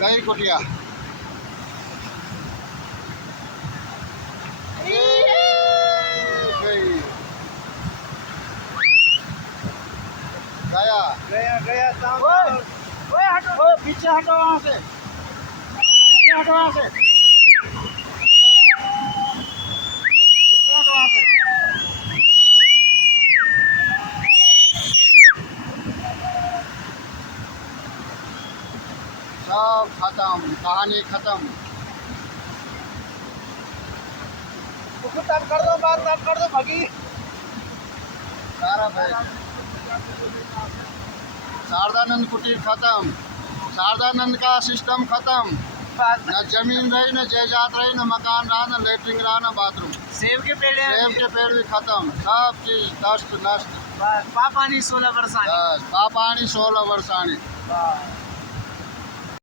गई कुटिया गया गया गया ओए हटो, ओए पीछे हटो वहाँ से, पीछे हटो वहाँ से, पीछे हटो वहाँ से। सब खत्म, कहानी खत्म। तब कर दो बात, तब कर दो भगी। सारा भाई शारदानंद कुटीर खत्म, शारदानंद का सिस्टम खत्म। न जमीन रही, न जायदाद रही, न मकान रहा, न लेटरिंग रहा, न बाथरूम। सेब के पेड़ हैं, सेब के पेड़ भी खत्म, सब चीज नष्ट नष्ट। पापानी 16 बरसाने। बस पापानी 16 वर्षाणी। वाह।